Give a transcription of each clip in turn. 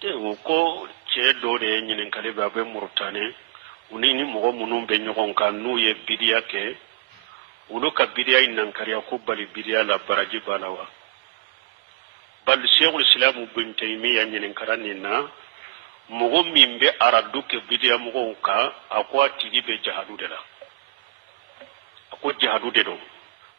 te ko ce do de nyinin kale ba be murtane uni ni mo munum be nyogon kan nu ye bidiya ke ulu ka bidiya nan kariya ko bali bidiya la baraji balawa bal sheikhul islam ibn taymiya nyinin karani na mo min be aradu ke bidiya mo ka akwa tigi be jahadu de la akwa jahadu de do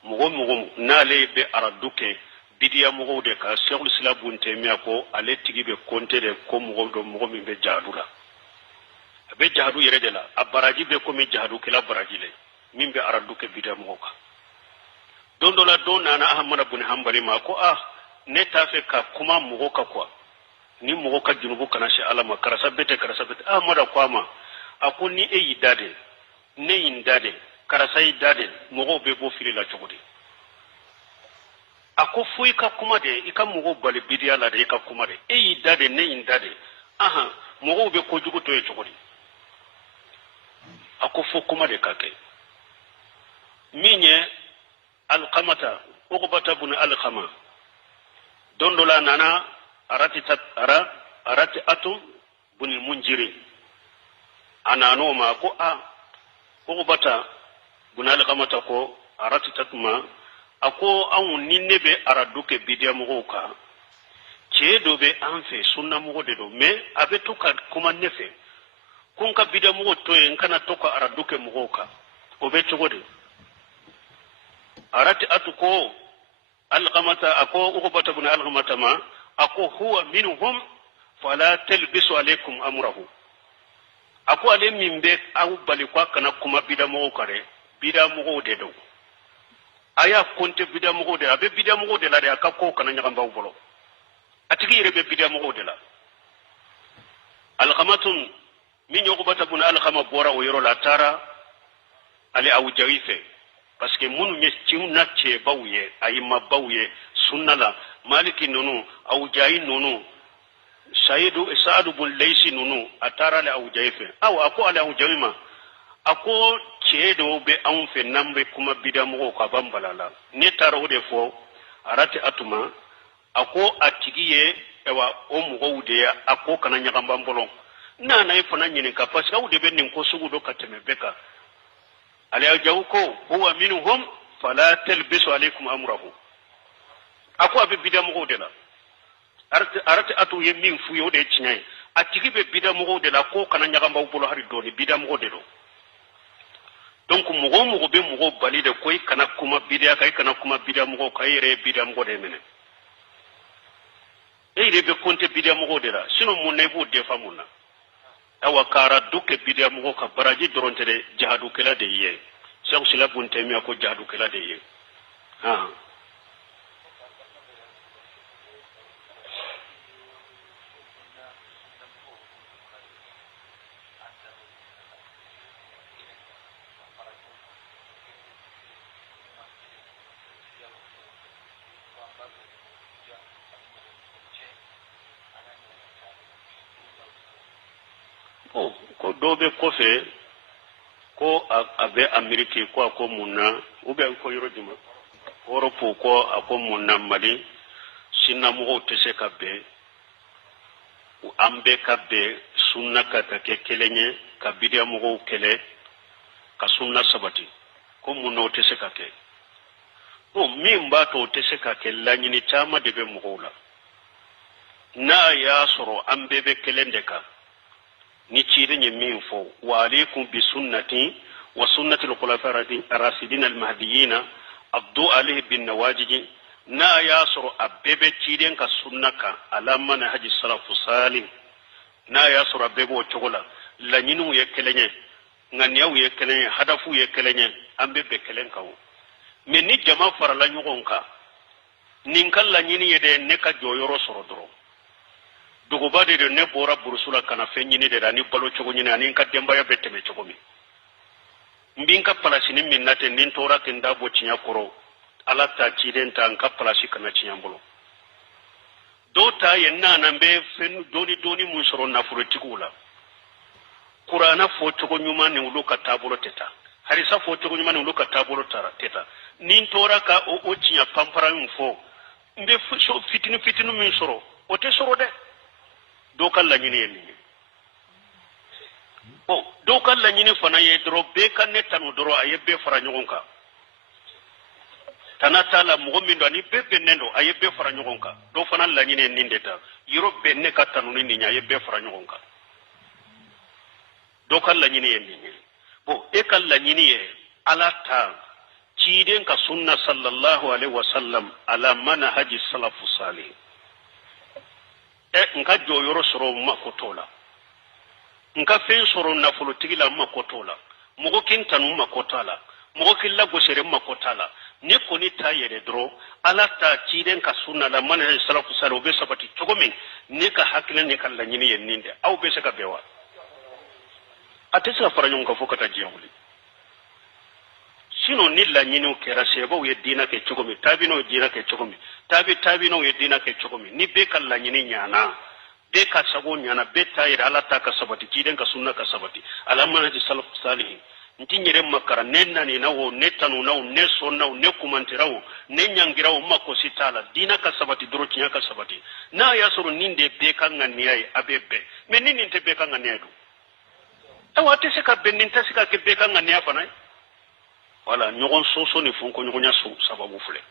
mo na le be aradu ke bidiya mo de ka sheikhul islam ibn taymiya ko ale tigi be konte de ko mo do mo min be jahadu la be jahadu yere de la abaraji be ko mi jahadu ke la baraji le min be aradu ke bidiya mo ka don do la don nana ahmad ibn hanbali ma ko ne ta fe ka kuma mo ka kwa ni mo ka junubu kana shi alama karasa bete ahmad kwama akun ni e yidade ne yindade karasa yidade mo be bo fili la chogodi ako fuyi ka kuma de ika mo bali bidiya la de ika kuma de e yidade ne yindade mo be ko jugu to e chogodi ako fu kuma de kake minye alqamata uqbata ibn alqama dondola nana arati atum ibn munjiri anano ma ko uqbata ibn alqamata ko arati tatma ako an ninne be araduke bidiya mo ka cedo be anfe sunna mo de do me abe to ka kuma nefe kun ka bidiya mo to en kana to ka araduke mo ka o be chogode arati atuko alqamata ako uqbata ibn alqamata ma ako huwa minhum fala talbisu alaykum amrahu ako ale mimbe aw bali kwa kana kuma bidamo kare bidamo de do aya konte bidamo de abe bidamo de la de akako kana nyamba bolo atigi rebe bidamo de la alqamatun min uqbata ibn alqama bora o yoro la tara ali aw jawife parce que munu nye ciuna ce bawye ayima bawye sunnala maliki nunu au jayi nunu saadu bun laysi nunu atara le au jayife aw ako ale au jayima ako ceedo be an fe nambe kuma bidamu ko bambalala ne taro de fo arati atuma ako atigiye ewa o mugawde ako kana nyagamba mbolon nana ifana nyini ka parce que awde be nin ko sugudo kateme beka ale jawko huwa minhum fala talbisu alaykum amrahu ako abe bidamu de la arati atu yemin fu yo de chinyai atigi be bidamu de la ko kana nyagamba bolo hari doni bidamu de do donc mugo be mugo bali de koy kana kuma bidia kay kana kuma bidamu kay re bidamu de menen e re be konte bidamu de la sino mun ne bu de famuna awa kara duke bidamu ka baraji doronte de jahadu kala de ye cheikh silabun taymiya ko jahadu kala de ye ko dobe kofe ko abe amerike ko ako munna ube ko yoro juma europe ko ako munna mali sinna mo tese kabbe ambe kabbe sunna ka ke kelenye ka bidia mo kele ka sunna sabati ko munno tese ka ke o min ba to tese ka ke lanyini chama de be mo la na ya soro ambe be kelende ka ni cire nye min fo wa alaikum bi sunnati wa sunnati al-khulafa ar-rashidin al-mahdiyyin abdu alayhi bin nawajid na yasru abebe ciden ka sunnaka alamma na haji salafu salih na yasru abebe o chogola la nyinu ye kelenye ngani yaw ye kelenye hadafu ye kelenye ambebe kelen kawo me ni jama fara la nyugonka ninkal la nyini ye de ne ka joyoro soro doro duguba de ne bora burusula kana fenyini de ani balo chogo nyini ani ka demba ya beteme chogo mi mbinka palasini minnate nin tora tinda bo cinya koro ala ta ciden ta ka palasi kana cinya mbolo do ta yenna nambe fen doni mun soro na furo tikula qur'ana fo chogo nyuma ni uluka tabulo teta harisa fo chogo nyuma ni uluka tabulo teta nin tora ka o cinya pampara mfo mbe so fitinu min soro o te soro de do kala nyini yenni bon do kala nyini fana ye dro be kan ne tanu dro aye be fara nyogon ka tanata la mo min do ni be be nendo aye be fara nyogon ka do fana la nyini yenni ndeta yiro be ne ka tanu ni nya aye be fara nyogon ka do kala nyini yenni bon e kala nyini ye ala ta ciden ka sunna sallallahu alaihi wasallam ala manhaji salafu salih nka joyoro soro makotola nka fen soro nafolo tigila makotola mogo kintanu makotala mogo killa gosere makotala ne koni ta yere dro ala ta ciden ka sunna la manhaji salafu salih be sabati togomen ne ka hakile ne kala nyini yenninde aw be se ka bewa atesa faranyon ka fokata jiyawli sino ni la nyini kera sebo ye dina ke chokomi tabino dina ke chokomi tabino ye dina ke chokomi ni be kala nyini nyana be ka sago nyana be tayir ala ta ka sabati kiden ka sunna ka sabati ala manhaji salaf salih ntinyere makara nenna ni nawo netanu nawo ne sonnawo ne kumantirawo ne nyangirawo mako sitala dina ka sabati doro kinya ka sabati na yasuru ninde be kan nganiya abebe men nini te be kan nganiya do awate se ka benin tasika ke be kan nganiya fana wala nyogon soso ni fonko nyogonya so sababu fule